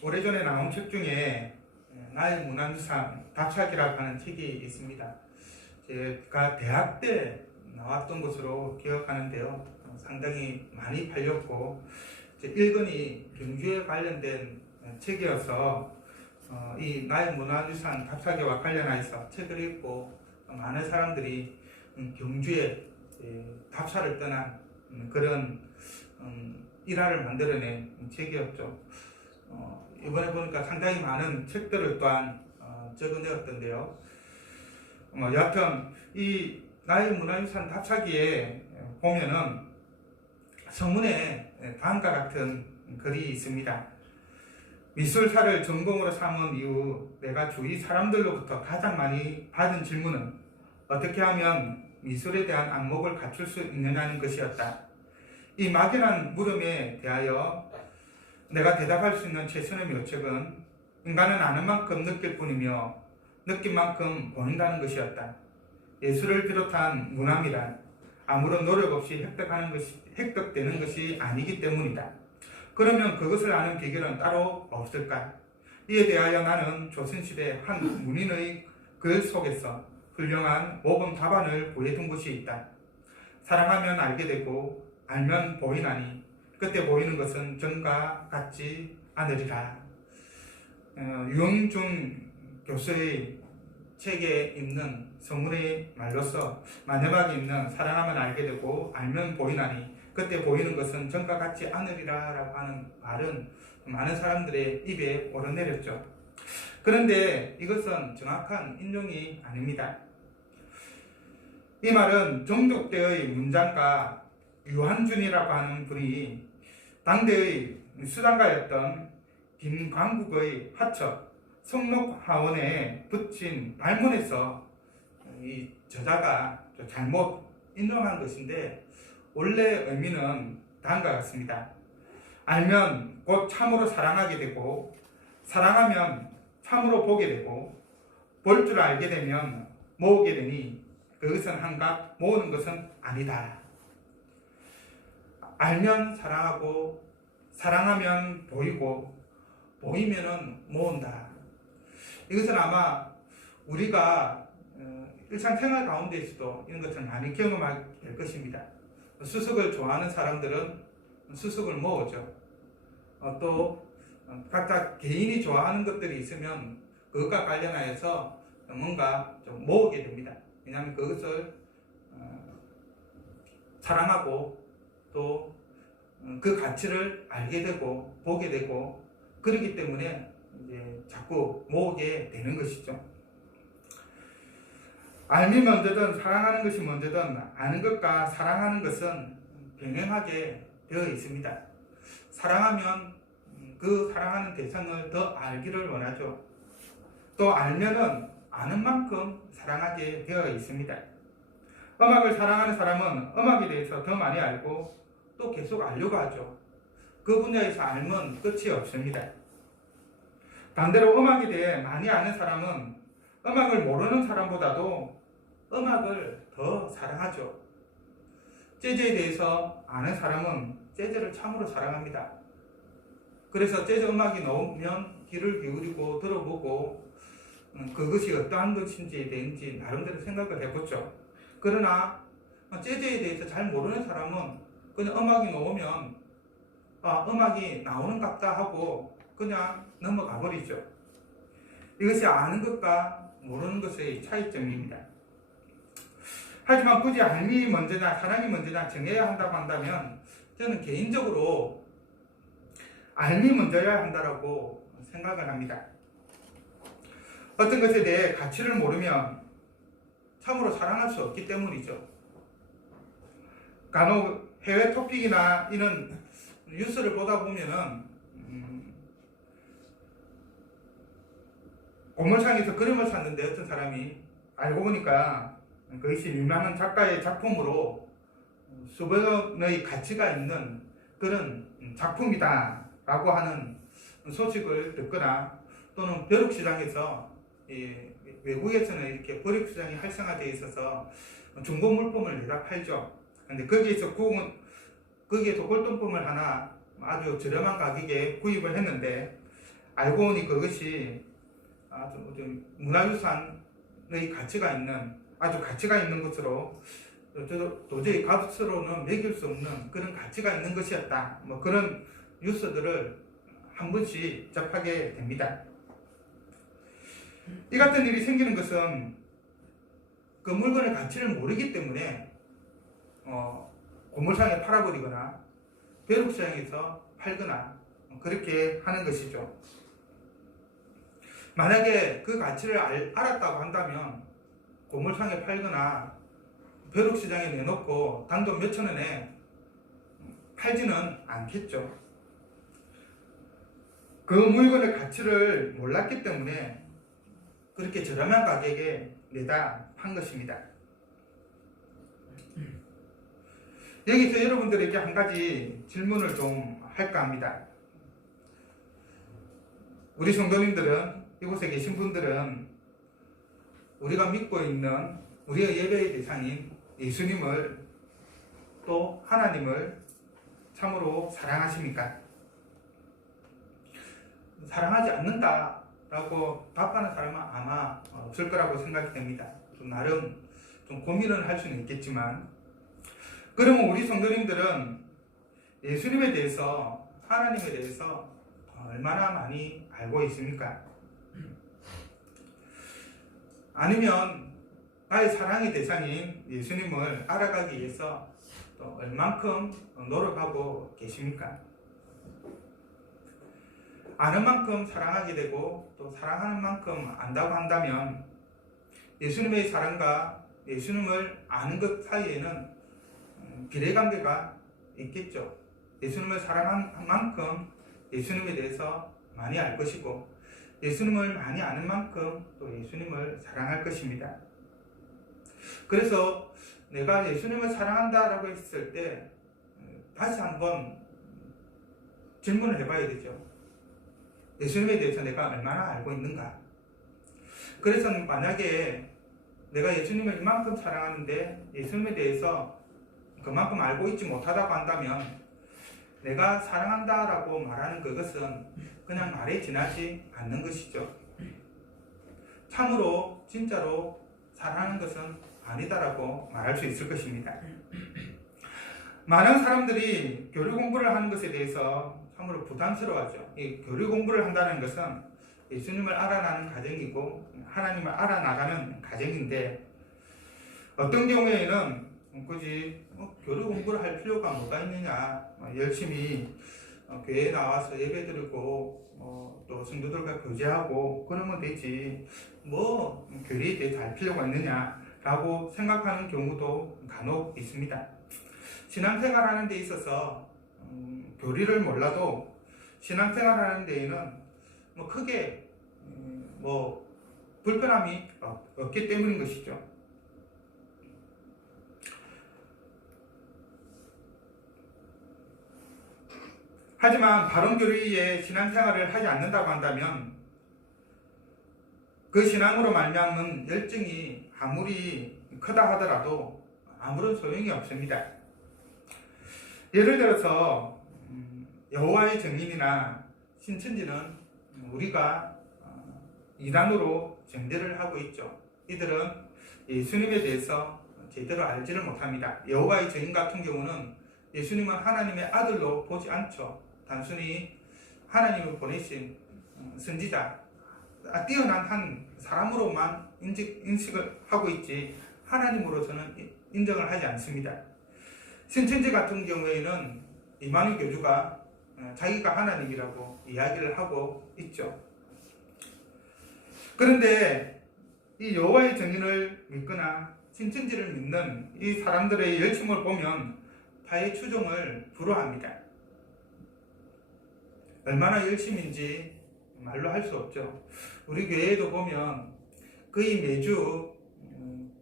오래전에 나온 책 중에 나의 문화유산 답사기라고 하는 책이 있습니다. 제가 대학 때 나왔던 것으로 기억하는데요. 상당히 많이 팔렸고 일권이 경주에 관련된 책이어서 이 나의 문화유산 답사기와 관련해서 책을 읽고 많은 사람들이 경주에 답사를 떠난 그런 일화를 만들어낸 책이었죠. 이번에 보니까 상당히 많은 책들을 또한 적어내었던데요. 여하튼 이 나의 문화유산 답사기에 보면은 서문에 다음과 같은 글이 있습니다. 미술사를 전공으로 삼은 이후 내가 주위 사람들로부터 가장 많이 받은 질문은 어떻게 하면 미술에 대한 안목을 갖출 수 있느냐는 것이었다. 이 막연한 물음에 대하여 내가 대답할 수 있는 최선의 묘책은 인간은 아는 만큼 느낄 뿐이며 느낀 만큼 보인다는 것이었다. 예술을 비롯한 문화미란 아무런 노력 없이 획득되는 것이 아니기 때문이다. 그러면 그것을 아는 비결은 따로 없을까? 이에 대하여 나는 조선시대 한 문인의 글 속에서 훌륭한 모범 답안을 구해둔 것이 있다. 사랑하면 알게 되고 알면 보이나니 그때 보이는 것은 전과 같지 않으리라. 유영준 교수의 책에 있는 서문의 말로서 마지막에 있는 사랑하면 알게 되고 알면 보이나니 그때 보이는 것은 전과 같지 않으리라 라고 하는 말은 많은 사람들의 입에 오르내렸죠. 그런데 이것은 정확한 인용이 아닙니다. 이 말은 종족 때의 문장가 유한준이라고 하는 분이 당대의 수장가였던 김광국의 화첩 성록하원에 붙인 발문에서 이 저자가 잘못 인용한 것인데 원래 의미는 다음과 같습니다. 알면 곧 참으로 사랑하게 되고 사랑하면 참으로 보게 되고 볼 줄 알게 되면 모으게 되니 그것은 한각 모으는 것은 아니다. 알면 사랑하고 사랑하면 보이고 보이면은 모은다. 이것은 아마 우리가 일상생활 가운데에서도 이런 것을 많이 경험하게 될 것입니다. 수석을 좋아하는 사람들은 수석을 모으죠. 또 각자 개인이 좋아하는 것들이 있으면 그것과 관련하여서 뭔가 좀 모으게 됩니다. 왜냐하면 그것을 사랑하고 또 그 가치를 알게 되고 보게 되고 그렇기 때문에 이제 자꾸 모으게 되는 것이죠. 알미 먼저든 사랑하는 것이 먼저든 아는 것과 사랑하는 것은 병행하게 되어 있습니다. 사랑하면 그 사랑하는 대상을 더 알기를 원하죠. 또 알면은 아는 만큼 사랑하게 되어 있습니다. 음악을 사랑하는 사람은 음악에 대해서 더 많이 알고 또 계속 알려고 하죠. 그 분야에서 알면 끝이 없습니다. 반대로 음악에 대해 많이 아는 사람은 음악을 모르는 사람보다도 음악을 더 사랑하죠. 재즈에 대해서 아는 사람은 재즈를 참으로 사랑합니다. 그래서 재즈 음악이 나오면 귀를 기울이고 들어보고 그것이 어떠한 것인지에 대한지 나름대로 생각을 해보죠. 그러나 재즈에 대해서 잘 모르는 사람은 그냥 음악이 나오면 음악이 나오는 같다 하고 그냥 넘어가 버리죠. 이것이 아는 것과 모르는 것의 차이점입니다. 하지만 굳이 알미 먼저냐 사랑이 먼저냐 정해야 한다고 한다면 저는 개인적으로 알미 먼저야 한다고 생각을 합니다. 어떤 것에 대해 가치를 모르면 참으로 사랑할 수 없기 때문이죠. 간혹 해외 토픽이나 이런 뉴스를 보다 보면은 고물상에서 그림을 샀는데 어떤 사람이 알고 보니까 그것이 유명한 작가의 작품으로 수백원의 가치가 있는 그런 작품이다 라고 하는 소식을 듣거나 또는 벼룩시장에서 외국에서는 이렇게 벼룩시장이 활성화되어 있어서 중고 물품을 내다 팔죠. 근데 거기에서 거기에 도골동품을 하나 아주 저렴한 가격에 구입을 했는데 알고 보니 그것이 아주 문화유산의 가치가 있는 아주 가치가 있는 것으로 도저히 값으로는 매길 수 없는 그런 가치가 있는 것이었다. 뭐 그런 뉴스들을 한 번씩 접하게 됩니다. 이 같은 일이 생기는 것은 그 물건의 가치를 모르기 때문에 고물상에 팔아버리거나 벼룩시장에서 팔거나 그렇게 하는 것이죠. 만약에 그 가치를 알았다고 한다면 고물상에 팔거나 벼룩시장에 내놓고 단돈 몇천 원에 팔지는 않겠죠. 그 물건의 가치를 몰랐기 때문에 그렇게 저렴한 가격에 내다 판 것입니다. 여기서 여러분들에게 한 가지 질문을 좀 할까 합니다. 우리 성도님들은, 이곳에 계신 분들은 우리가 믿고 있는 우리의 예배의 대상인 예수님을 또 하나님을 참으로 사랑하십니까? 사랑하지 않는다라고 답하는 사람은 아마 없을 거라고 생각이 됩니다. 나름 좀 고민을 할 수는 있겠지만, 그러면 우리 성도님들은 예수님에 대해서, 하나님에 대해서 얼마나 많이 알고 있습니까? 아니면 나의 사랑의 대상인 예수님을 알아가기 위해서 또 얼만큼 노력하고 계십니까? 아는 만큼 사랑하게 되고 또 사랑하는 만큼 안다고 한다면 예수님의 사랑과 예수님을 아는 것 사이에는 비례관계가 있겠죠. 예수님을 사랑한 만큼 예수님에 대해서 많이 알 것이고, 예수님을 많이 아는 만큼 또 예수님을 사랑할 것입니다. 그래서 내가 예수님을 사랑한다라고 했을 때 다시 한번 질문을 해봐야 되죠. 예수님에 대해서 내가 얼마나 알고 있는가? 그래서 만약에 내가 예수님을 이만큼 사랑하는데 예수님에 대해서 그만큼 알고 있지 못하다고 한다면 내가 사랑한다라고 말하는 그것은 그냥 말에 지나지 않는 것이죠. 참으로 진짜로 사랑하는 것은 아니다라고 말할 수 있을 것입니다. 많은 사람들이 교리 공부를 하는 것에 대해서 참으로 부담스러워하죠. 이 교리 공부를 한다는 것은 예수님을 알아나는 과정이고 하나님을 알아나가는 과정인데, 어떤 경우에는 굳이 교리 공부를 할 필요가 뭐가 있느냐, 열심히 교회에 나와서 예배드리고 또 성도들과 교제하고 그러면 되지, 뭐 교리에 대해서 할 필요가 있느냐 라고 생각하는 경우도 간혹 있습니다. 신앙생활하는 데 있어서 교리를 몰라도 신앙생활하는 데에는 뭐 크게 뭐 불편함이 없기 때문인 것이죠. 하지만 바른 교리의 신앙생활을 하지 않는다고 한다면 그 신앙으로 말미암은 열정이 아무리 크다 하더라도 아무런 소용이 없습니다. 예를 들어서 여호와의 증인이나 신천지는 우리가 이단으로 정죄를 하고 있죠. 이들은 예수님에 대해서 제대로 알지를 못합니다. 여호와의 증인 같은 경우는 예수님은 하나님의 아들로 보지 않죠. 단순히 하나님을 보내신 선지자, 뛰어난 한 사람으로만 인식을 하고 있지 하나님으로서는 인정을 하지 않습니다. 신천지 같은 경우에는 이만희 교주가 자기가 하나님이라고 이야기를 하고 있죠. 그런데 이 여호와의 증인을 믿거나 신천지를 믿는 이 사람들의 열심을 보면 파의 추종을 불허합니다. 얼마나 열심인지 말로 할 수 없죠. 우리 교회에도 보면 거의 매주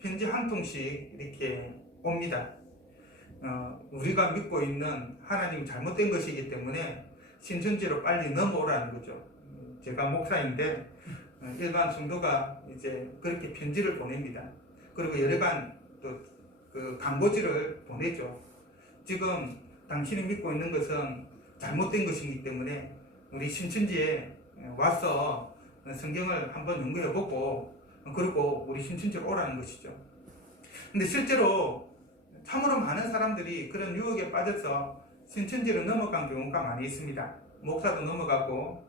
편지 한 통씩 이렇게 옵니다. 우리가 믿고 있는 하나님이 잘못된 것이기 때문에 신천지로 빨리 넘어오라는 거죠. 제가 목사인데 일반 성도가 이제 그렇게 편지를 보냅니다. 그리고 여러간 또 그 광고지를 보내죠. 지금 당신이 믿고 있는 것은 잘못된 것이기 때문에 우리 신천지에 와서 성경을 한번 연구해보고 그리고 우리 신천지로 오라는 것이죠. 근데 실제로 참으로 많은 사람들이 그런 유혹에 빠져서 신천지로 넘어간 경우가 많이 있습니다. 목사도 넘어가고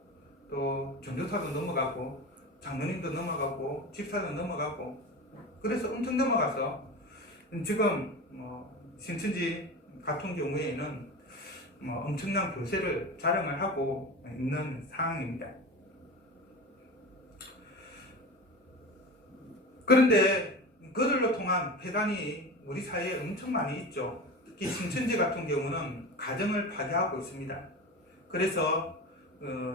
또 전도사도 넘어가고 장로님도 넘어가고 집사도 넘어가고 그래서 엄청 넘어가서 지금 신천지 같은 경우에는 엄청난 교세를 자랑을 하고 있는 상황입니다. 그런데 그들로 통한 폐단이 우리 사회에 엄청 많이 있죠. 특히 신천지 같은 경우는 가정을 파괴하고 있습니다. 그래서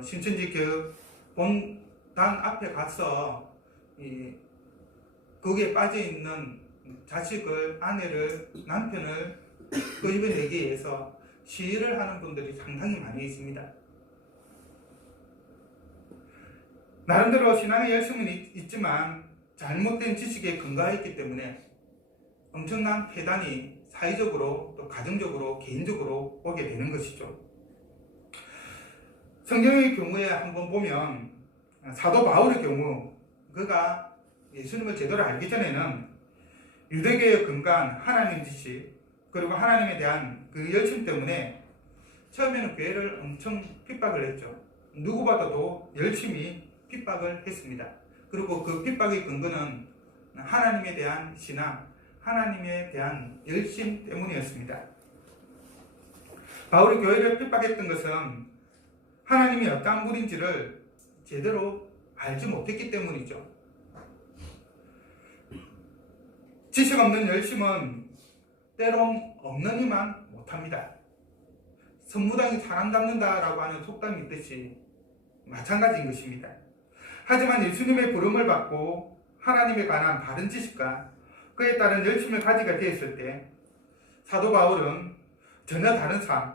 신천지 교육 본당 앞에 가서 거기에 빠져있는 자식을, 아내를, 남편을 끄집어내기 위해서 시위를 하는 분들이 상당히 많이 있습니다. 나름대로 신앙의 열심은 있지만 잘못된 지식에 근거했기 때문에 엄청난 폐단이 사회적으로 또 가정적으로 개인적으로 오게 되는 것이죠. 성경의 경우에 한번 보면 사도 바울의 경우 그가 예수님을 제대로 알기 전에는 유대교에 근거한 하나님 지식 그리고 하나님에 대한 그 열심 때문에 처음에는 교회를 엄청 핍박을 했죠. 누구보다도 열심히 핍박을 했습니다. 그리고 그 핍박의 근거는 하나님에 대한 신앙, 하나님에 대한 열심 때문이었습니다. 바울이 교회를 핍박했던 것은 하나님이 어떠한 분인지를 제대로 알지 못했기 때문이죠. 지식 없는 열심은 때론 없는 이만 못합니다. 선무당이 사람 잡는다라고 하는 속담이 있듯이 마찬가지인 것입니다. 하지만 예수님의 부름을 받고 하나님에 관한 바른 지식과 그에 따른 열심을 가지게 되었을 때 사도 바울은 전혀 다른 삶,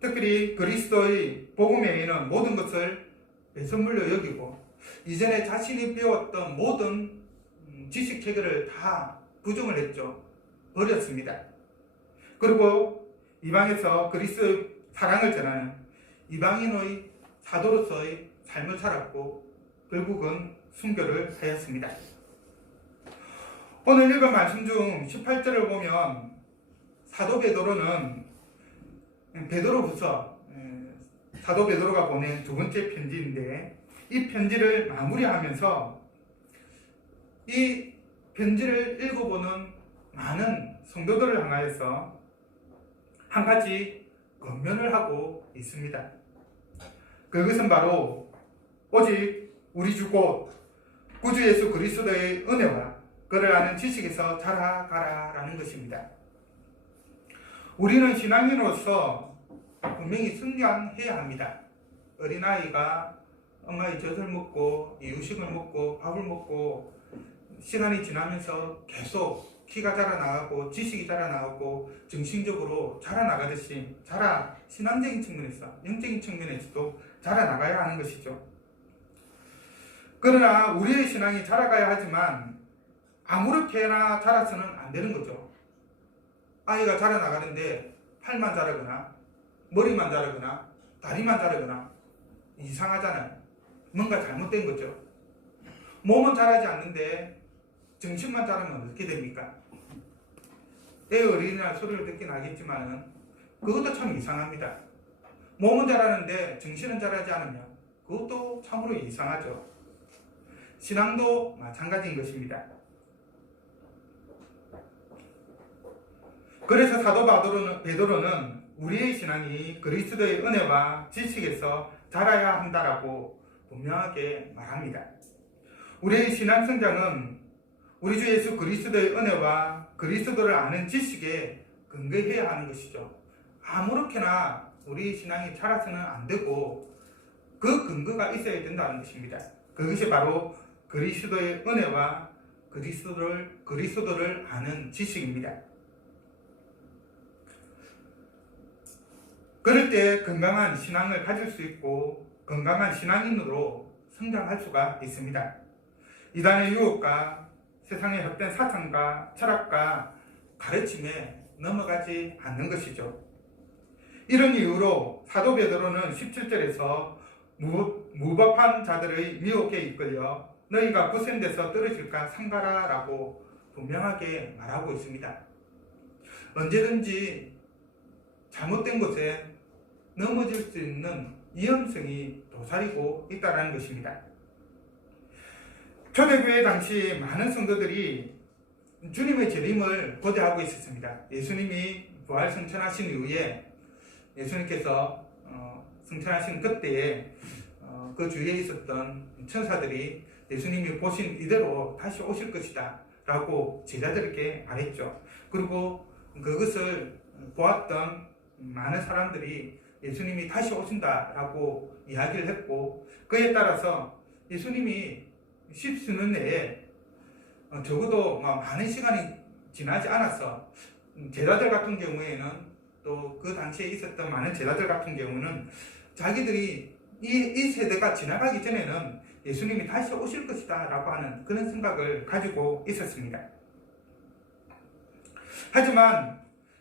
특히 그리스도의 복음에 있는 모든 것을 배설물로 여기고 이전에 자신이 배웠던 모든 지식 체계를 다 부정을 했죠. 버렸습니다. 그리고 이방에서 그리스도의 사랑을 전하는 이방인의 사도로서의 삶을 살았고 결국은 순교를 하였습니다. 오늘 읽은 말씀 중 18절을 보면 사도 베드로는 베드로후서 사도 베드로가 보낸 두 번째 편지인데 이 편지를 마무리하면서 이 편지를 읽어보는 많은 성도들을 향하여서 한 가지 권면을 하고 있습니다. 그것은 바로 오직 우리 주 곧 구주 예수 그리스도의 은혜와 그를 아는 지식에서 자라가라라는 것입니다. 우리는 신앙인으로서 분명히 성장해야 합니다. 어린아이가 엄마의 젖을 먹고 이유식을 먹고 밥을 먹고 시간이 지나면서 계속 키가 자라나가고 지식이 자라나가고 정신적으로 자라나가듯이 신앙적인 측면에서 영적인 측면에서도 자라나가야 하는 것이죠. 그러나 우리의 신앙이 자라가야 하지만 아무렇게나 자라서는 안 되는 거죠. 아이가 자라나가는데 팔만 자라거나 머리만 자라거나 다리만 자라거나 이상하잖아요. 뭔가 잘못된 거죠. 몸은 자라지 않는데 정신만 자라면 어떻게 됩니까? 애 어린이날 소리를 듣긴 하겠지만은 그것도 참 이상합니다. 몸은 자라는데 정신은 자라지 않으면 그것도 참으로 이상하죠. 신앙도 마찬가지인 것입니다. 그래서 사도 베드로는 우리의 신앙이 그리스도의 은혜와 지식에서 자라야 한다라고 분명하게 말합니다. 우리의 신앙 성장은 우리 주 예수 그리스도의 은혜와 그리스도를 아는 지식에 근거해야 하는 것이죠. 아무렇게나 우리 신앙이 자라서는 안 되고 그 근거가 있어야 된다는 것입니다. 그것이 바로 그리스도의 은혜와 그리스도를 아는 지식입니다. 그럴 때 건강한 신앙을 가질 수 있고 건강한 신앙인으로 성장할 수가 있습니다. 이단의 유혹과 세상의 헛된 사상과 철학과 가르침에 넘어가지 않는 것이죠. 이런 이유로 사도 베드로는 17절에서 무법한 자들의 미혹에 이끌려 너희가 굳은 데서 떨어질까 삼가라 라고 분명하게 말하고 있습니다. 언제든지 잘못된 곳에 넘어질 수 있는 위험성이 도사리고 있다는 것입니다. 초대교회 당시 많은 성도들이 주님의 재림을 고대하고 있었습니다. 예수님이 부활 승천하신 이후에 예수님께서 승천하신 그때에 그 주위에 있었던 천사들이 예수님이 보신 이대로 다시 오실 것이다 라고 제자들에게 말했죠. 그리고 그것을 보았던 많은 사람들이 예수님이 다시 오신다 라고 이야기를 했고, 그에 따라서 예수님이 십수년 내에 적어도 많은 시간이 지나지 않아서 제자들 같은 경우에는, 또 그 당시에 있었던 많은 제자들 같은 경우는 자기들이 이 세대가 지나가기 전에는 예수님이 다시 오실 것이다 라고 하는 그런 생각을 가지고 있었습니다. 하지만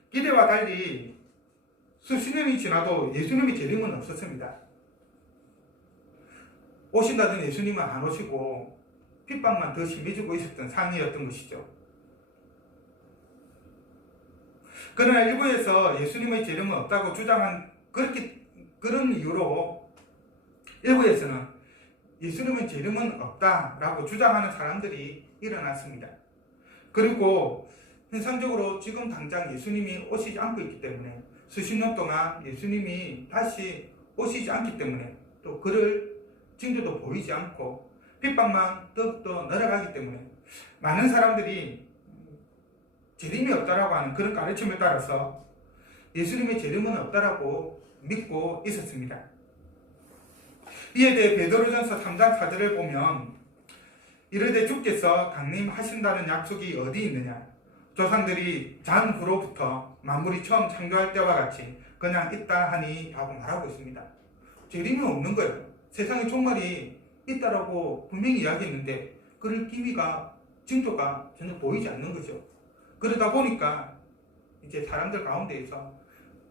기대와 달리 수십 년이 지나도 예수님의 재림은 없었습니다. 오신다던 예수님은 안 오시고 핍박만 더 심해지고 있었던 상황이었던 것이죠. 그러나 일부에서 예수님의 재림은 없다고 주장한 그런 이유로 일부에서는 예수님의 재림은 없다라고 주장하는 사람들이 일어났습니다. 그리고 현상적으로 지금 당장 예수님이 오시지 않고 있기 때문에, 수십 년 동안 예수님이 다시 오시지 않기 때문에, 또 그를 징조도 보이지 않고 핍박만 더욱더 늘어가기 때문에 많은 사람들이 재림이 없다라고 하는 그런 가르침을 따라서 예수님의 재림은 없다라고 믿고 있었습니다. 이에 대해 베드로전서 3장 4절을 보면, 이르되 주께서 강림하신다는 약속이 어디 있느냐, 조상들이 잔 후로부터 만물이 처음 창조할 때와 같이 그냥 있다 하니 라고 말하고 있습니다. 재림이 없는 거예요. 세상에 종말이 있다라고 분명히 이야기했는데 그럴 기미가, 징조가 전혀 보이지 않는 거죠. 그러다 보니까 이제 사람들 가운데에서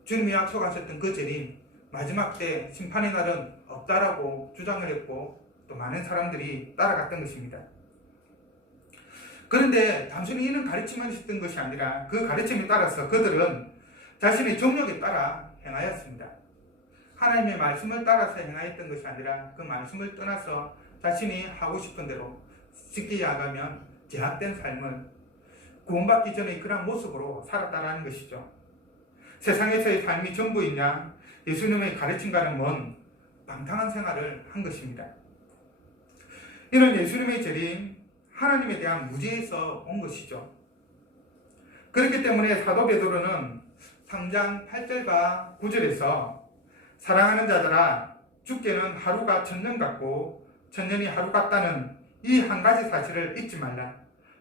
주님이 약속하셨던 그 재림, 마지막 때 심판의 날은 없다라고 주장을 했고, 또 많은 사람들이 따라갔던 것입니다. 그런데 단순히 이런 가르침만 있었던 것이 아니라 그 가르침에 따라서 그들은 자신의 정욕에 따라 행하였습니다. 하나님의 말씀을 따라서 행하였던 것이 아니라 그 말씀을 떠나서 자신이 하고 싶은 대로, 쉽게 이야기하면 제약된 삶을 구원받기 전의 그런 모습으로 살았다는 것이죠. 세상에서의 삶이 전부이냐, 예수님의 가르침과는 먼 방탕한 생활을 한 것입니다. 이런 예수님의 재림, 하나님에 대한 무지에서 온 것이죠. 그렇기 때문에 사도 베드로는 3장 8절과 9절에서 사랑하는 자들아, 주께는 하루가 천년 같고 천년이 하루 같다는 이 한 가지 사실을 잊지 말라.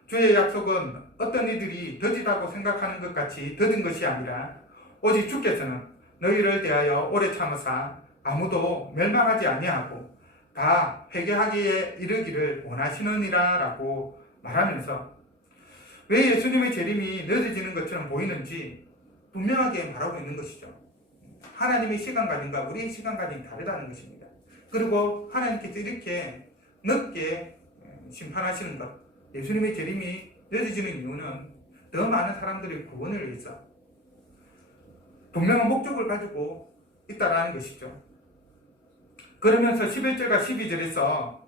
주의 약속은 어떤 이들이 더디다고 생각하는 것 같이 더딘 것이 아니라 오직 주께서는 너희를 대하여 오래 참으사 아무도 멸망하지 아니하고 다 회개하기에 이르기를 원하시느니라 라고 말하면서, 왜 예수님의 재림이 늦어지는 것처럼 보이는지 분명하게 말하고 있는 것이죠. 하나님의 시간관념과 우리의 시간관념이 다르다는 것입니다. 그리고 하나님께서 이렇게 늦게 심판하시는 것, 예수님의 재림이 늦어지는 이유는 더 많은 사람들의 구원을 위해서 분명한 목적을 가지고 있다는 것이죠. 그러면서 11절과 12절에서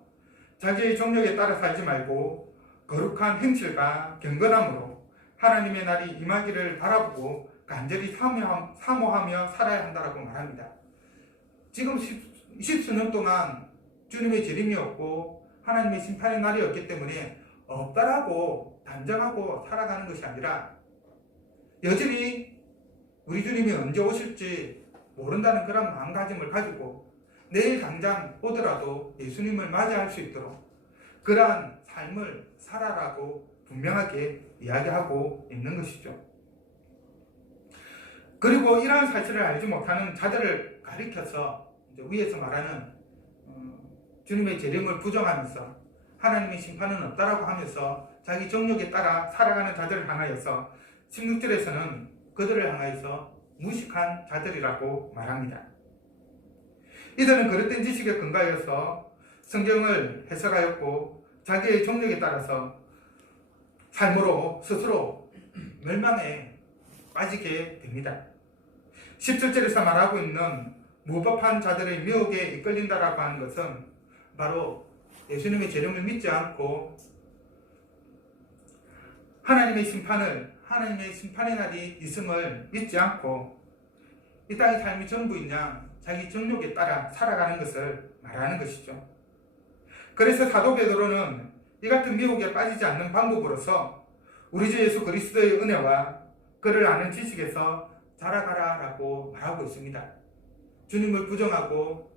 자기의 정욕에 따라 살지 말고 거룩한 행실과 경건함으로 하나님의 날이 임하기를 바라보고 간절히 사모하며 살아야 한다고 말합니다. 지금 십수년 동안 주님의 재림이 없고 하나님의 심판의 날이 없기 때문에 없다라고 단정하고 살아가는 것이 아니라, 여전히 우리 주님이 언제 오실지 모른다는 그런 마음가짐을 가지고 내일 당장 오더라도 예수님을 맞이할 수 있도록 그러한 삶을 살아라고 분명하게 이야기하고 있는 것이죠. 그리고 이러한 사실을 알지 못하는 자들을 가리켜서 이제 위에서 말하는 주님의 재림을 부정하면서 하나님의 심판은 없다라고 하면서 자기 정욕에 따라 살아가는 자들을 향하여서 16절에서는 그들을 향하여서 무식한 자들이라고 말합니다. 이들은 그릇된 지식에 근거하여서 성경을 해석하였고 자기의 정력에 따라서 삶으로 스스로 멸망에 빠지게 됩니다. 17절에서 말하고 있는 무법한 자들의 미혹에 이끌린다라고 하는 것은 바로 예수님의 재림을 믿지 않고 하나님의 심판의 날이 있음을 믿지 않고 이 땅의 삶이 전부인 양 자기 정욕에 따라 살아가는 것을 말하는 것이죠. 그래서 사도 베드로는 이 같은 미혹에 빠지지 않는 방법으로서 우리 주 예수 그리스도의 은혜와 그를 아는 지식에서 자라가라라고 말하고 있습니다. 주님을 부정하고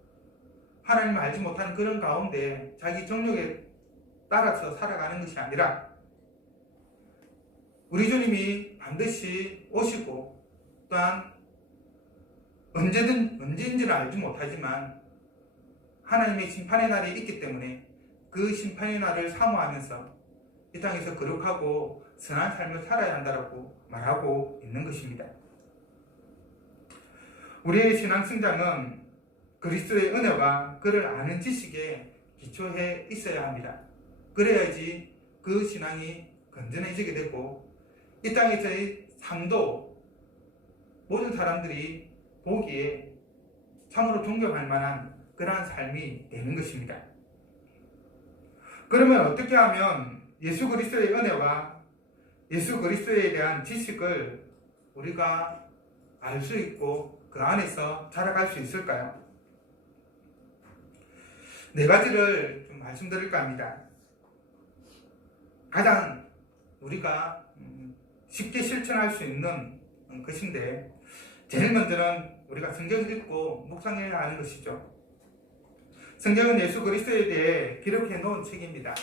하나님을 알지 못하는 그런 가운데 자기 정욕에 따라서 살아가는 것이 아니라 우리 주님이 반드시 오시고 또한 언제인지는 알지 못하지만 하나님의 심판의 날이 있기 때문에 그 심판의 날을 사모하면서 이 땅에서 거룩하고 선한 삶을 살아야 한다고 말하고 있는 것입니다. 우리의 신앙 성장은 그리스도의 은혜와 그를 아는 지식에 기초해 있어야 합니다. 그래야지 그 신앙이 건전해지게 되고 이 땅에서의 삶도 모든 사람들이 보기에 참으로 존경할 만한 그러한 삶이 되는 것입니다. 그러면 어떻게 하면 예수 그리스도의 은혜와 예수 그리스도에 대한 지식을 우리가 알 수 있고 그 안에서 자라갈 수 있을까요? 네 가지를 좀 말씀드릴까 합니다. 가장 우리가 쉽게 실천할 수 있는 것인데 제일 먼저는 우리가 성경을 읽고 묵상해야 하는 것이죠. 성경은 예수 그리스도에 대해 기록해 놓은 책입니다.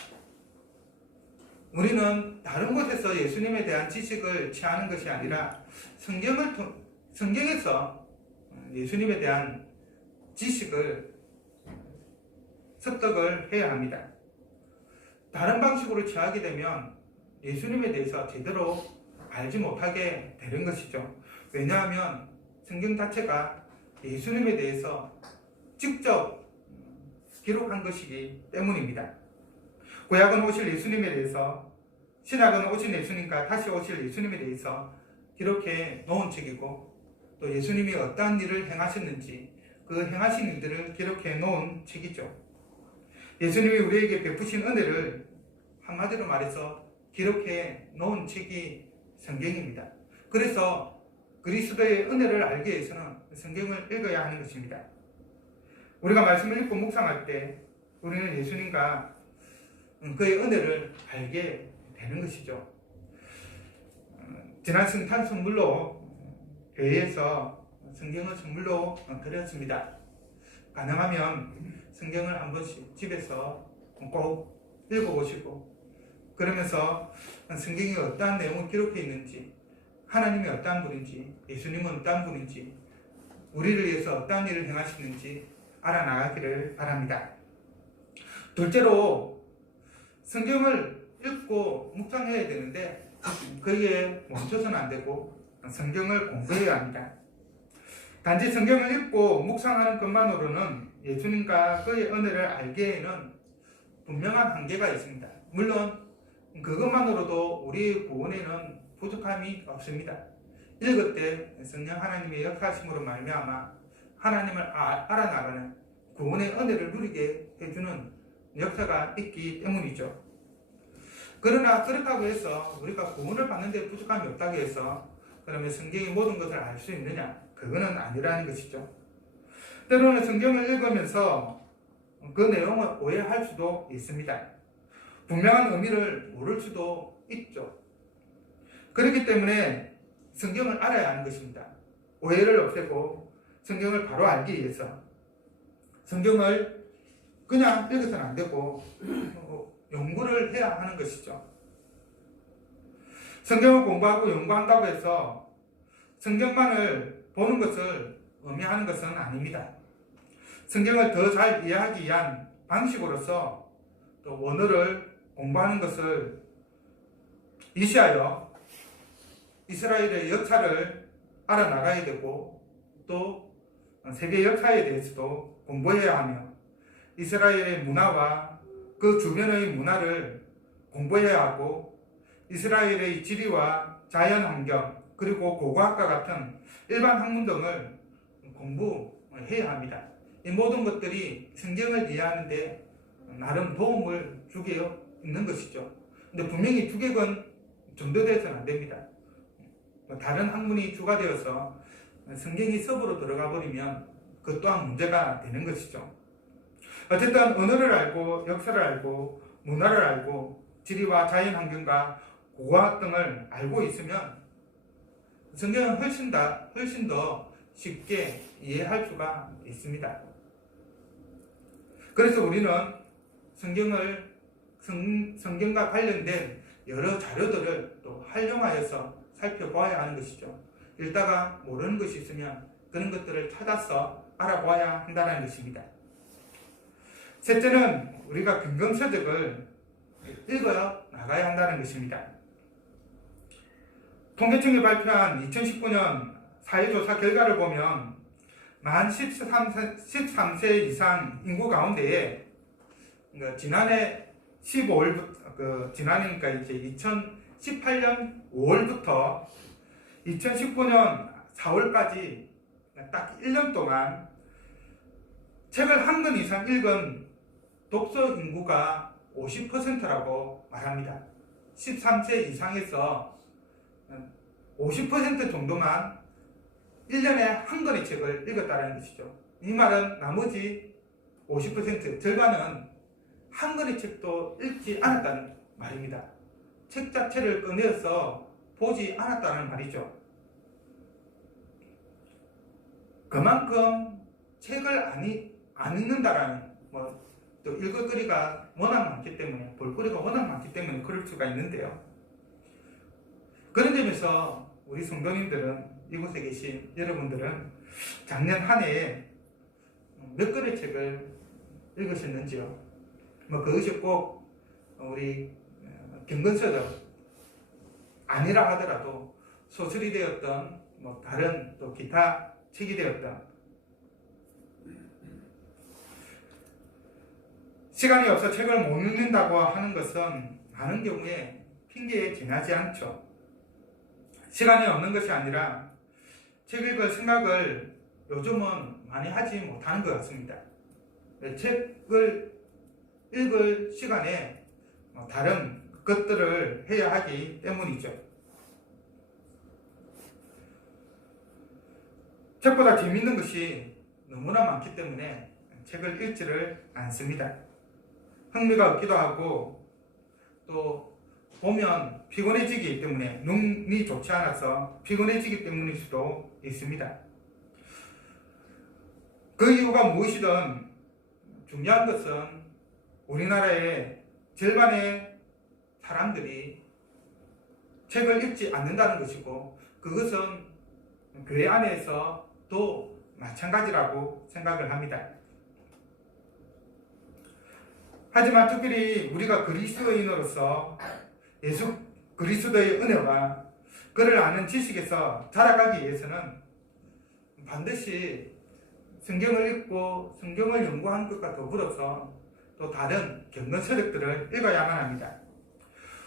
우리는 다른 곳에서 예수님에 대한 지식을 취하는 것이 아니라 성경에서 예수님에 대한 지식을 습득을 해야 합니다. 다른 방식으로 취하게 되면 예수님에 대해서 제대로 알지 못하게 되는 것이죠. 왜냐하면 성경 자체가 예수님에 대해서 직접 기록한 것이기 때문입니다. 구약은 오실 예수님에 대해서, 신약은 오신 예수님과 다시 오실 예수님에 대해서 기록해 놓은 책이고, 또 예수님이 어떠한 일을 행하셨는지 그 행하신 일들을 기록해 놓은 책이죠. 예수님이 우리에게 베푸신 은혜를 한마디로 말해서 기록해 놓은 책이 성경입니다. 그래서 그리스도의 은혜를 알기 위해서는 성경을 읽어야 하는 것입니다. 우리가 말씀을 읽고 묵상할 때 우리는 예수님과 그의 은혜를 알게 되는 것이죠. 지난 성탄 선물로 교회에서 성경을 선물로 드렸습니다. 가능하면 성경을 한 번씩 집에서 꼭 읽어보시고 그러면서 성경이 어떠한 내용을 기록해 있는지, 하나님이 어떠한 분인지, 예수님은 어떠한 분인지, 우리를 위해서 어떠한 일을 행하시는지 알아나가기를 바랍니다. 둘째로 성경을 읽고 묵상해야 되는데 거기에 멈춰서는 안 되고 성경을 공부해야 합니다. 단지 성경을 읽고 묵상하는 것만으로는 예수님과 그의 은혜를 알기에는 분명한 한계가 있습니다. 물론 그것만으로도 우리의 구원에는 부족함이 없습니다. 읽을 때 성령 하나님의 역사심으로 말미암아 하나님을 알아나가는 구원의 은혜를 누리게 해주는 역사가 있기 때문이죠. 그러나 그렇다고 해서 우리가 구원을 받는 데 부족함이 없다고 해서 그러면 성경의 모든 것을 알 수 있느냐? 그거는 아니라는 것이죠. 때로는 성경을 읽으면서 그 내용을 오해할 수도 있습니다. 분명한 의미를 모를 수도 있죠. 그렇기 때문에 성경을 알아야 하는 것입니다. 오해를 없애고 성경을 바로 알기 위해서 성경을 그냥 읽어서는 안 되고 연구를 해야 하는 것이죠. 성경을 공부하고 연구한다고 해서 성경만을 보는 것을 의미하는 것은 아닙니다. 성경을 더 잘 이해하기 위한 방식으로서 또 원어를 공부하는 것을 이시하여 이스라엘의 역사를 알아나가야 되고 또 세계 역사에 대해서도 공부해야 하며 이스라엘의 문화와 그 주변의 문화를 공부해야 하고 이스라엘의 지리와 자연환경 그리고 고고학과 같은 일반 학문 등을 공부해야 합니다. 이 모든 것들이 성경을 이해하는데 나름 도움을 주게 있는 것이죠. 근데 분명히 주객은 전도돼서는 안 됩니다. 다른 학문이 추가되어서 성경이 서부로 들어가 버리면 그 또한 문제가 되는 것이죠. 어쨌든 언어를 알고 역사를 알고 문화를 알고 지리와 자연환경과 고고학 등을 알고 있으면 성경은 훨씬 더 쉽게 이해할 수가 있습니다. 그래서 우리는 성경과 관련된 여러 자료들을 또 활용하여서 살펴보아야 하는 것이죠. 읽다가 모르는 것이 있으면 그런 것들을 찾아서 알아보아야 한다는 것입니다. 셋째는 우리가 근검서적을 읽어 나가야 한다는 것입니다. 통계청이 발표한 2019년 사회조사 결과를 보면 만 13세 이상 인구 가운데에 지난해 15월부터 지난해니까 이제 2018년 5월부터 2019년 4월까지 딱 1년 동안 책을 한 권 이상 읽은 독서 인구가 50%라고 말합니다. 13세 이상에서 50% 정도만 1년에 한 권의 책을 읽었다는 것이죠. 이 말은 나머지 50% 절반은 한 권의 책도 읽지 않았다는 말입니다. 책 자체를 꺼내서 보지 않았다는 말이죠. 그만큼 책을 안 읽는다라는 또 읽을 거리가 워낙 많기 때문에 볼거리가 워낙 많기 때문에 그럴 수가 있는데요. 그런 점에서 우리 성도님들은 이곳에 계신 여러분들은 작년 한 해에 몇 권의 책을 읽으셨는지요? 그것이 꼭 우리 경건서적 아니라 하더라도 소설이 되었던 다른 또 기타 책이 되었던 시간이 없어 책을 못 읽는다고 하는 것은 많은 경우에 핑계에 지나지 않죠. 시간이 없는 것이 아니라 책 읽을 생각을 요즘은 많이 하지 못하는 것 같습니다. 책을 읽을 시간에 다른 것들을 해야 하기 때문이죠. 책보다 재미있는 것이 너무나 많기 때문에 책을 읽지를 않습니다. 흥미가 없기도 하고 또 보면 피곤해지기 때문에 눈이 좋지 않아서 피곤해지기 때문일 수도 있습니다. 그 이유가 무엇이든 중요한 것은 우리나라의 절반의 사람들이 책을 읽지 않는다는 것이고 그것은 교회 안에서도 마찬가지라고 생각을 합니다. 하지만 특별히 우리가 그리스도인으로서 예수 그리스도의 은혜와 그를 아는 지식에서 자라가기 위해서는 반드시 성경을 읽고 성경을 연구하는 것과 더불어서 또 다른 경건 서적들을 읽어야만 합니다.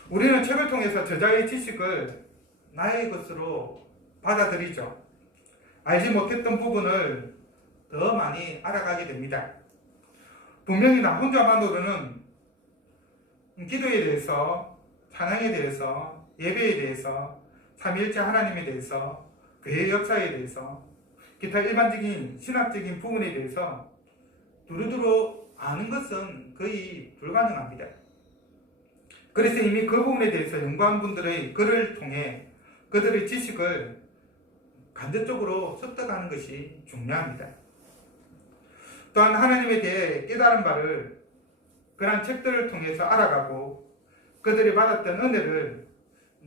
우리는 책을 통해서 저자의 지식을 나의 것으로 받아들이죠. 알지 못했던 부분을 더 많이 알아가게 됩니다. 분명히 나 혼자만으로는 기도에 대해서, 찬양에 대해서, 예배에 대해서, 삼위일체 하나님에 대해서, 교회 역사에 대해서, 기타 일반적인 신학적인 부분에 대해서 두루두루 아는 것은 거의 불가능합니다. 그래서 이미 그 부분에 대해서 연구한 분들의 글을 통해 그들의 지식을 간접적으로 습득하는 것이 중요합니다. 또한 하나님에 대해 깨달은 바를 그러한 책들을 통해서 알아가고 그들이 받았던 은혜를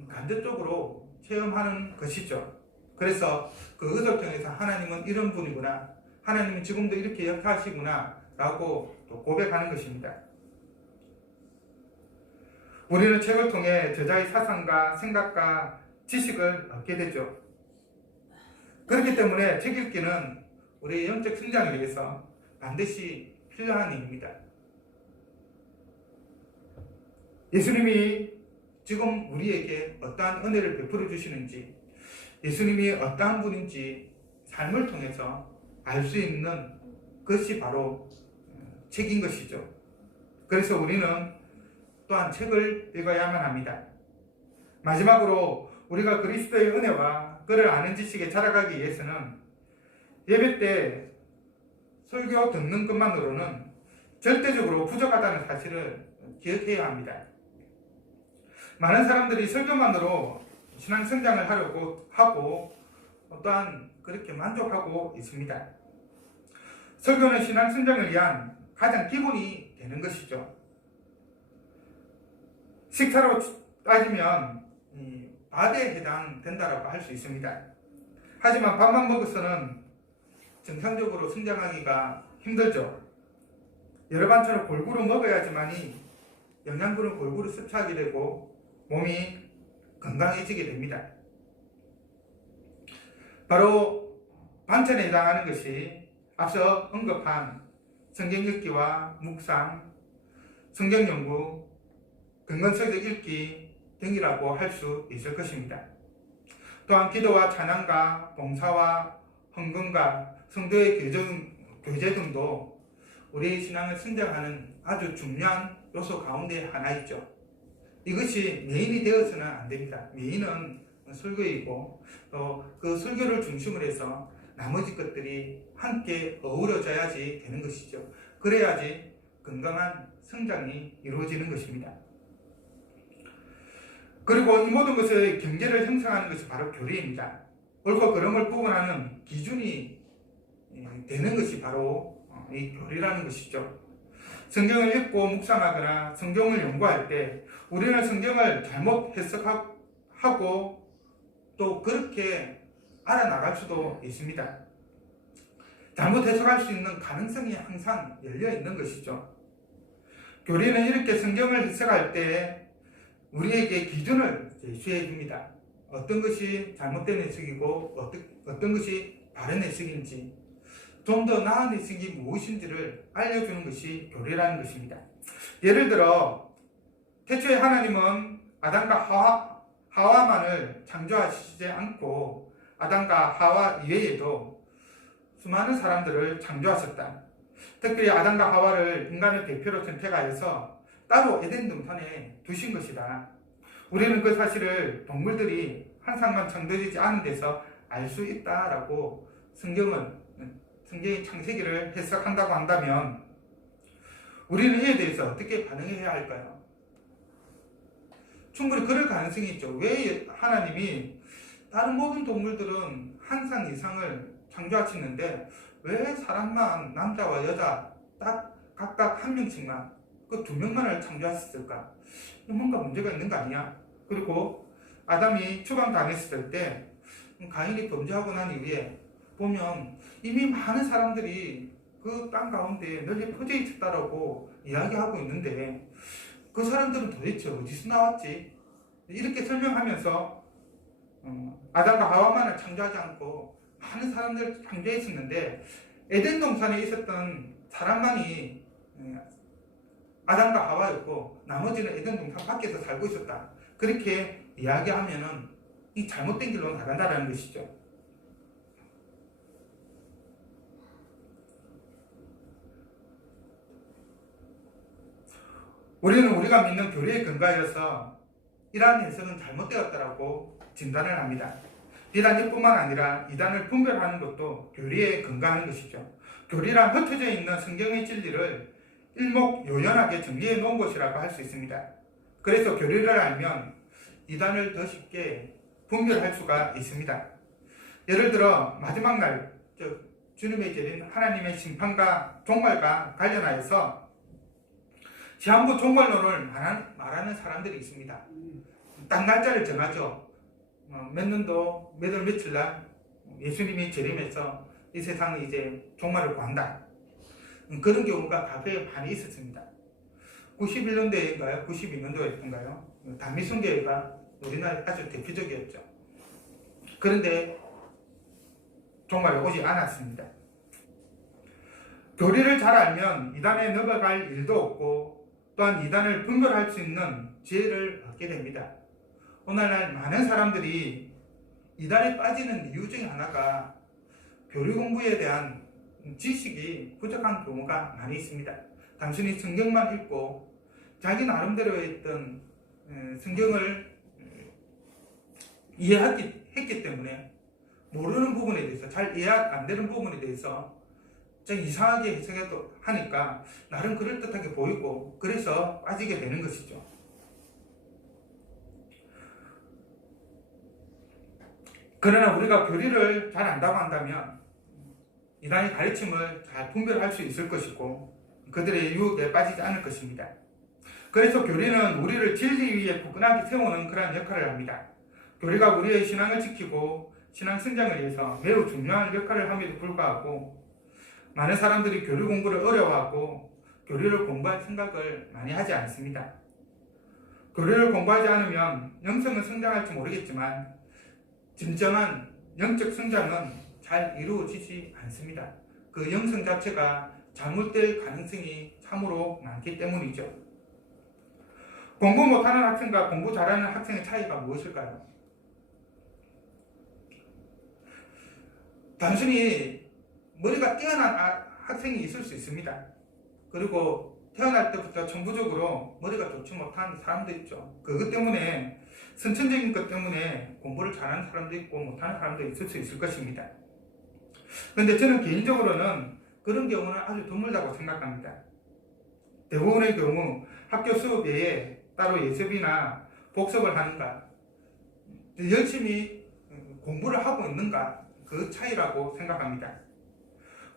간접적으로 체험하는 것이죠. 그래서 그것을 통해서 하나님은 이런 분이구나, 하나님은 지금도 이렇게 역하시구나 라고 또 고백하는 것입니다. 우리는 책을 통해 저자의 사상과 생각과 지식을 얻게 되죠. 그렇기 때문에 책 읽기는 우리의 영적 성장을 위해서 반드시 필요한 일입니다. 예수님이 지금 우리에게 어떠한 은혜를 베풀어 주시는지, 예수님이 어떠한 분인지 삶을 통해서 알 수 있는 것이 바로 책인 것이죠. 그래서 우리는 또한 책을 읽어야만 합니다. 마지막으로 우리가 그리스도의 은혜와 그를 아는 지식에 자라가기 위해서는 예배 때 설교 듣는 것만으로는 절대적으로 부족하다는 사실을 기억해야 합니다. 많은 사람들이 설교만으로 신앙 성장을 하려고 하고 또한 그렇게 만족하고 있습니다. 설교는 신앙 성장을 위한 가장 기본이 되는 것이죠. 식사로 따지면 밥에 해당된다고 할 수 있습니다. 하지만 밥만 먹어서는 정상적으로 성장하기가 힘들죠. 여러 반찬을 골고루 먹어야지만이 영양분을 골고루 섭취하게 되고 몸이 건강해지게 됩니다. 바로 반찬에 해당하는 것이 앞서 언급한 성경 읽기와 묵상, 성경 연구, 근건서적 읽기 등이라고 할 수 있을 것입니다. 또한 기도와 찬양과 봉사와 헌금과 성도의 교제 등도 우리의 신앙을 성장하는 아주 중요한 요소 가운데 하나이죠. 이것이 메인이 되어서는 안 됩니다. 메인은 설교이고 또 그 설교를 중심으로 해서 나머지 것들이 함께 어우러져야지 되는 것이죠. 그래야지 건강한 성장이 이루어지는 것입니다. 그리고 이 모든 것의 경제를 형성하는 것이 바로 교리입니다. 옳고 그름을 구분하는 기준이 되는 것이 바로 이 교리라는 것이죠. 성경을 읽고 묵상하거나 성경을 연구할 때 우리는 성경을 잘못 해석하고 또 그렇게 알아나갈 수도 있습니다. 잘못 해석할 수 있는 가능성이 항상 열려 있는 것이죠. 교리는 이렇게 성경을 해석할 때 우리에게 기준을 제시해 줍니다. 어떤 것이 잘못된 해석이고 어떤 것이 바른 해석인지, 좀 더 나은 해석이 무엇인지를 알려주는 것이 교리라는 것입니다. 예를 들어 태초에 하나님은 아담과 하와만을 창조하시지 않고 아담과 하와 이외에도 수많은 사람들을 창조하셨다. 특별히 아담과 하와를 인간의 대표로 선택하여서 따로 에덴 동산에 두신 것이다. 우리는 그 사실을 동물들이 한 상만 창조되지 않은 데서 알 수 있다라고 성경의 창세기를 해석한다고 한다면 우리는 이에 대해서 어떻게 반응해야 할까요? 충분히 그럴 가능성이 있죠. 왜 하나님이 다른 모든 동물들은 한 상 이상을 창조하시는데 왜 사람만 남자와 여자 딱 각각 한 명씩만 그 두 명만을 창조하셨을까? 뭔가 문제가 있는 거 아니야? 그리고 아담이 추방당했을 때 가인이 범죄하고 난 이후에 보면 이미 많은 사람들이 그 땅 가운데 널리 퍼져 있었다라고 이야기하고 있는데 그 사람들은 도대체 어디서 나왔지? 이렇게 설명하면서 아담과 하와만을 창조하지 않고 많은 사람들을 창조했었는데 에덴 동산에 있었던 사람만이 아담과 하와였고 나머지는 에덴 동산 밖에서 살고 있었다. 그렇게 이야기하면은 이 잘못된 길로 나간다는 것이죠. 우리는 우리가 믿는 교리에 근거하여서 이러한 해석은 잘못되었다라고 진단을 합니다. 비단 이뿐만 아니라 이단을 분별하는 것도 교리에 근거하는 것이죠. 교리란 흩어져 있는 성경의 진리를 일목요연하게 정리해 놓은 것이라고 할 수 있습니다. 그래서 교리를 알면 이단을 더 쉽게 분별할 수가 있습니다. 예를 들어 마지막 날, 주님의 제린 하나님의 심판과 종말과 관련하여서 시한부 종말론을 말하는 사람들이 있습니다. 딱 날짜를 정하죠. 몇 년도 몇 월 며칠 날 예수님이 재림해서 이 세상이 이제 종말을 구한다. 그런 경우가 과거에 많이 있었습니다. 91년도인가요? 92년도였던가요? 다미성교회가 우리나라에 아주 대표적이었죠. 그런데 종말이 오지 않았습니다. 교리를 잘 알면 이단에 넘어갈 일도 없고 또한 이단을 분별할 수 있는 지혜를 얻게 됩니다. 오늘날 많은 사람들이 이단에 빠지는 이유 중에 하나가 교리 공부에 대한 지식이 부족한 경우가 많이 있습니다. 단순히 성경만 읽고 자기 나름대로 했던 성경을 이해했기 때문에 모르는 부분에 대해서 잘 이해 안 되는 부분에 대해서 좀 이상하게 해석해도 하니까 나름 그럴듯하게 보이고 그래서 빠지게 되는 것이죠. 그러나 우리가 교리를 잘 안다고 한다면 이단의 가르침을 잘 분별할 수 있을 것이고 그들의 유혹에 빠지지 않을 것입니다. 그래서 교리는 우리를 진리 위에 굳건하게 세우는 그러한 역할을 합니다. 교리가 우리의 신앙을 지키고 신앙 성장을 위해서 매우 중요한 역할을 함에도 불구하고 많은 사람들이 교리 공부를 어려워하고 교리를 공부할 생각을 많이 하지 않습니다. 교리를 공부하지 않으면 영성은 성장할지 모르겠지만 진정한 영적 성장은 잘 이루어지지 않습니다. 그 영성 자체가 잘못될 가능성이 참으로 많기 때문이죠. 공부 못하는 학생과 공부 잘하는 학생의 차이가 무엇일까요? 단순히 머리가 뛰어난 학생이 있을 수 있습니다. 그리고 태어날 때부터 천부적으로 머리가 좋지 못한 사람도 있죠. 그것 때문에 선천적인 것 때문에 공부를 잘하는 사람도 있고 못하는 사람도 있을 수 있을 것입니다. 그런데 저는 개인적으로는 그런 경우는 아주 드물다고 생각합니다. 대부분의 경우 학교 수업 외에 따로 예습이나 복습을 하는가, 열심히 공부를 하고 있는가, 그 차이라고 생각합니다.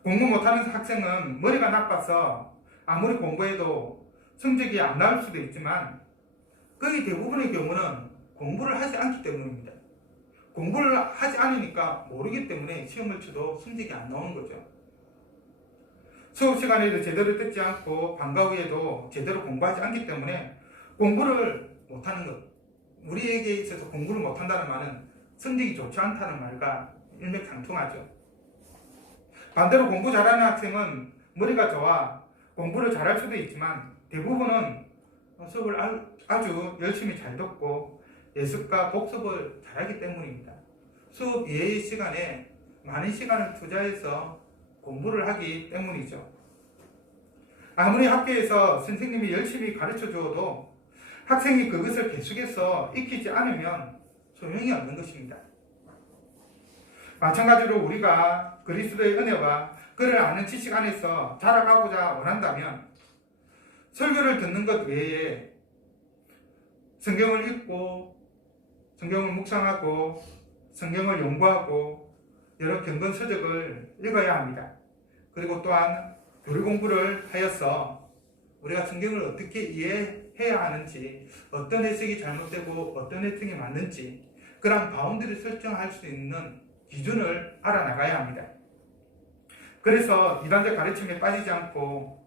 공부 못하는 학생은 머리가 나빠서 아무리 공부해도 성적이 안 나올 수도 있지만 거의 대부분의 경우는 공부를 하지 않기 때문입니다. 공부를 하지 않으니까 모르기 때문에 시험을 쳐도 성적이 안 나오는 거죠. 수업 시간에도 제대로 듣지 않고 방과 후에도 제대로 공부하지 않기 때문에 공부를 못하는 것, 우리에게 있어서 공부를 못한다는 말은 성적이 좋지 않다는 말과 일맥상통하죠. 반대로 공부 잘하는 학생은 머리가 좋아 공부를 잘할 수도 있지만 대부분은 수업을 아주 열심히 잘 듣고 예습과 복습을 잘하기 때문입니다. 수업 이외의 시간에 많은 시간을 투자해서 공부를 하기 때문이죠. 아무리 학교에서 선생님이 열심히 가르쳐 주어도 학생이 그것을 계속해서 익히지 않으면 소용이 없는 것입니다. 마찬가지로 우리가 그리스도의 은혜와 그를 아는 지식 안에서 자라가고자 원한다면 설교를 듣는 것 외에 성경을 읽고 성경을 묵상하고 성경을 연구하고 여러 경건 서적을 읽어야 합니다. 그리고 또한 교리 공부를 하여서 우리가 성경을 어떻게 이해해야 하는지, 어떤 해석이 잘못되고 어떤 해석이 맞는지 그런 바운드를 설정할 수 있는 기준을 알아나가야 합니다. 그래서 이단적 가르침에 빠지지 않고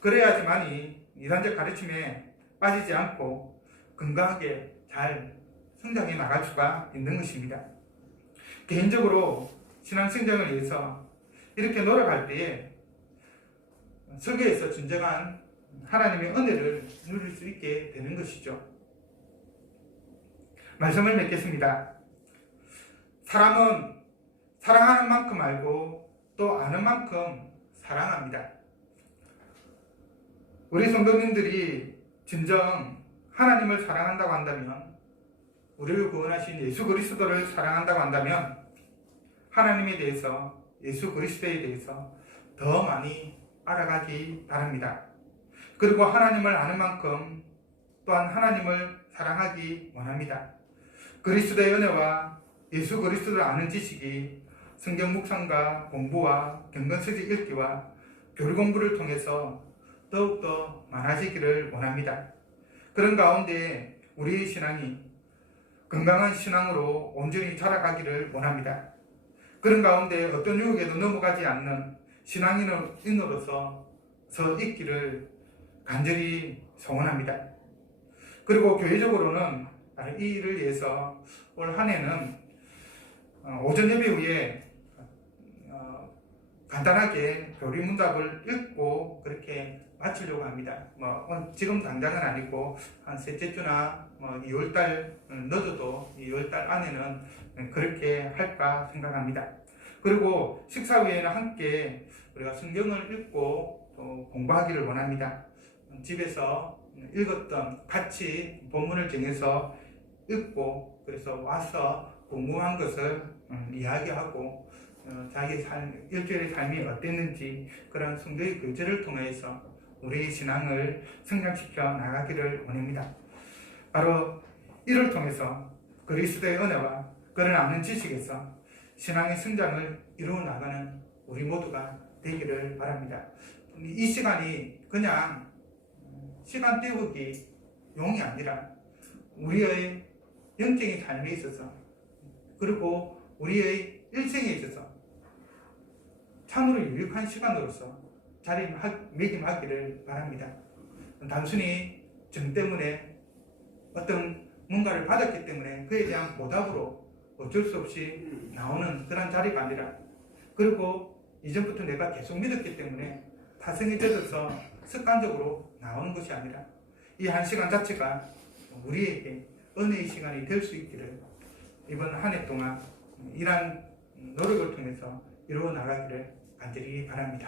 그래야지만이 이단적 가르침에 빠지지 않고 건강하게 잘 성장해 나갈 수가 있는 것입니다. 개인적으로 신앙 성장을 위해서 이렇게 노력할 때에 설교에서 진정한 하나님의 은혜를 누릴 수 있게 되는 것이죠. 말씀을 맺겠습니다. 사람은 사랑하는 만큼 알고 또 아는 만큼 사랑합니다. 우리 성도님들이 진정 하나님을 사랑한다고 한다면, 우리를 구원하신 예수 그리스도를 사랑한다고 한다면 하나님에 대해서, 예수 그리스도에 대해서 더 많이 알아가기 바랍니다. 그리고 하나님을 아는 만큼 또한 하나님을 사랑하기 원합니다. 그리스도의 은혜와 예수 그리스도를 아는 지식이 성경 묵상과 공부와 경건서적 읽기와 교리 공부를 통해서 더욱더 많아지기를 원합니다. 그런 가운데 우리의 신앙이 건강한 신앙으로 온전히 자라가기를 원합니다. 그런 가운데 어떤 유혹에도 넘어가지 않는 신앙인으로서 있기를 간절히 소원합니다. 그리고 교회적으로는 이 일을 위해서 올 한 해는 오전 예배 후에 간단하게 교리문답을 읽고 그렇게 마치려고 합니다. 지금 당장은 아니고 한 셋째 주나 2월달 늦어도 2월달 안에는 그렇게 할까 생각합니다. 그리고 식사 후에는 함께 우리가 성경을 읽고 또 공부하기를 원합니다. 집에서 읽었던 같이 본문을 정해서 읽고 그래서 와서 공부한 것을 이야기하고 자기 일주일의 삶이 어땠는지 그런 성도의 교제를 통해서 우리의 신앙을 성장시켜 나가기를 원합니다. 바로 이를 통해서 그리스도의 은혜와 그를 아는 지식에서 신앙의 성장을 이루어 나가는 우리 모두가 되기를 바랍니다. 이 시간이 그냥 시간 때우기 용이 아니라 우리의 영적인 삶에 있어서 그리고 우리의 일생에 있어서 참으로 유익한 시간으로서 자리매김하기를 바랍니다. 단순히 정 때문에 어떤 뭔가를 받았기 때문에 그에 대한 보답으로 어쩔 수 없이 나오는 그런 자리가 아니라 그리고 이전부터 내가 계속 믿었기 때문에 타성에 젖어서 습관적으로 나오는 것이 아니라 이 한 시간 자체가 우리에게 은혜의 시간이 될 수 있기를 이번 한 해 동안 이러한 노력을 통해서 이루어 나가기를 간절히 바랍니다.